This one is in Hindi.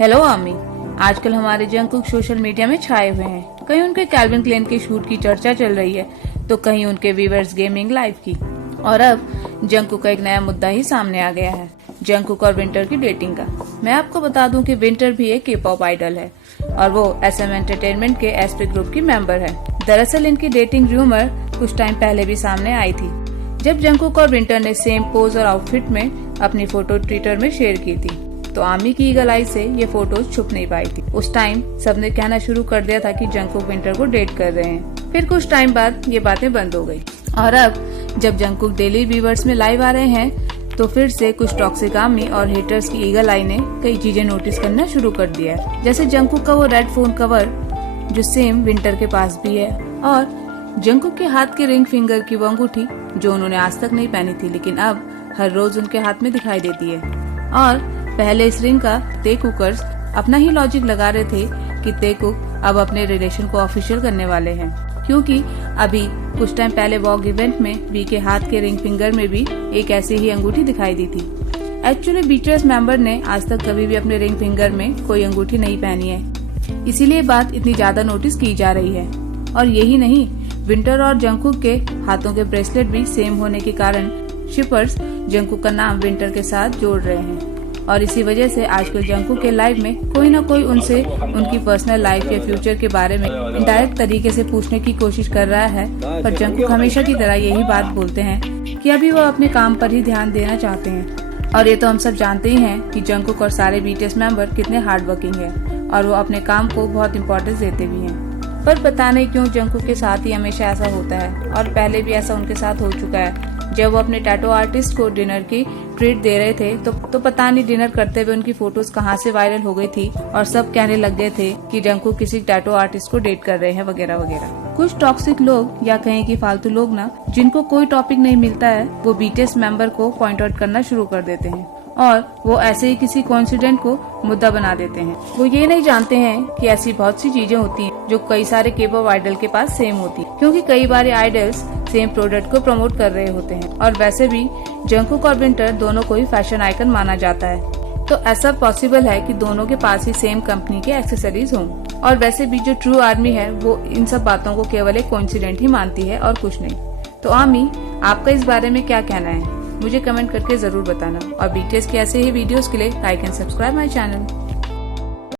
हेलो आमी। आजकल हमारे जंगकुक सोशल मीडिया में छाए हुए हैं। कहीं उनके कैल्विन क्लेन के शूट की चर्चा चल रही है तो कहीं उनके वीवर्स गेमिंग लाइव की। और अब जंगकुक का एक नया मुद्दा ही सामने आ गया है, जंगकुक और विंटर की डेटिंग का। मैं आपको बता दूं कि विंटर भी एक के-पॉप आइडल है और वो SM एंटरटेनमेंट के एस्पी ग्रुप की मेंबर है। दरअसल इनकी डेटिंग रूमर कुछ टाइम पहले भी सामने आई थी, जब जंगकुक और विंटर ने सेम पोज और आउटफिट में अपनी फोटो ट्विटर में शेयर की थी। तो आमी की ईगल आई से ये फोटोज छुप नहीं पाई थी। उस टाइम सबने कहना शुरू कर दिया था कि जंगकुक विंटर को डेट कर रहे हैं। फिर कुछ टाइम बाद ये बातें बंद हो गई और अब जब जंगकुक डेली व्यूअर्स में लाइव आ रहे हैं तो फिर से कुछ टॉक्सिक आमी और हेटर्स की ईगल आई ने कई चीजें नोटिस करना शुरू कर दिया है। जैसे जंगकुक का वो रेड फोन कवर जो सेम विंटर के पास भी है, और जंगकुक के हाथ के रिंग फिंगर की वो अंगूठी जो उन्होंने आज तक नहीं पहनी थी लेकिन अब हर रोज उनके हाथ में दिखाई देती है। और पहले इस रिंग का तेकुकर्स अपना ही लॉजिक लगा रहे थे कि तेकुक अब अपने रिलेशन को ऑफिशियल करने वाले हैं, क्योंकि अभी कुछ टाइम पहले वॉग इवेंट में वी के हाथ के रिंग फिंगर में भी एक ऐसी ही अंगूठी दिखाई दी थी। एक्चुअली BTS मेंबर ने आज तक कभी भी अपने रिंग फिंगर में कोई अंगूठी नहीं पहनी है, इसीलिए बात इतनी ज्यादा नोटिस की जा रही है। और यही नहीं, विंटर और जंगकुक के हाथों के ब्रेसलेट भी सेम होने के कारण शिपर्स जंगकुक का नाम विंटर के साथ जोड़ रहे हैं। और इसी वजह से आजकल जंगकुक के लाइव में कोई न कोई उनसे उनकी पर्सनल लाइफ या फ्यूचर के बारे में डायरेक्ट तरीके से पूछने की कोशिश कर रहा है, पर जंगकुक हमेशा की तरह यही बात बोलते हैं कि अभी वो अपने काम पर ही ध्यान देना चाहते हैं। और ये तो हम सब जानते ही हैं कि जंगकुक और सारे BTS मेंबर कितने हार्ड वर्किंग है और वो अपने काम को बहुत इम्पोर्टेंस देते भी हैं। पर पता नहीं क्यों जंगकुक के साथ ही हमेशा ऐसा होता है, और पहले भी ऐसा उनके साथ हो चुका है। जब वो अपने टैटू आर्टिस्ट को डिनर की ट्रीट दे रहे थे तो पता नहीं डिनर करते हुए उनकी फोटोज कहाँ से वायरल हो गई थी और सब कहने लग गए थे कि जंगकुक किसी टैटू आर्टिस्ट को डेट कर रहे हैं वगैरह वगैरह। कुछ टॉक्सिक लोग या कहें कि फालतू लोग ना, जिनको कोई टॉपिक नहीं मिलता है, वो BTS मेंबर को पॉइंट आउट करना शुरू कर देते हैं और वो ऐसे ही किसी कोइंसिडेंट को मुद्दा बना देते हैं। वो ये नहीं जानते हैं कि ऐसी बहुत सी चीजें होती हैं जो कई सारे के-पॉप आइडल के पास सेम होती है, क्योंकि कई बार आइडल्स सेम प्रोडक्ट को प्रमोट कर रहे होते हैं। और वैसे भी जंगकुक और विंटर दोनों को ही फैशन आइकन माना जाता है, तो ऐसा पॉसिबल है कि दोनों के पास ही सेम कंपनी के एक्सेसरीज हों। और वैसे भी जो ट्रू आर्मी है वो इन सब बातों को केवल एक कोइंसिडेंट ही मानती है और कुछ नहीं। तो आमी, आपका इस बारे में क्या कहना है? मुझे कमेंट करके जरूर बताना। और BTS के ऐसे ही वीडियोस के लिए like and subscribe my channel.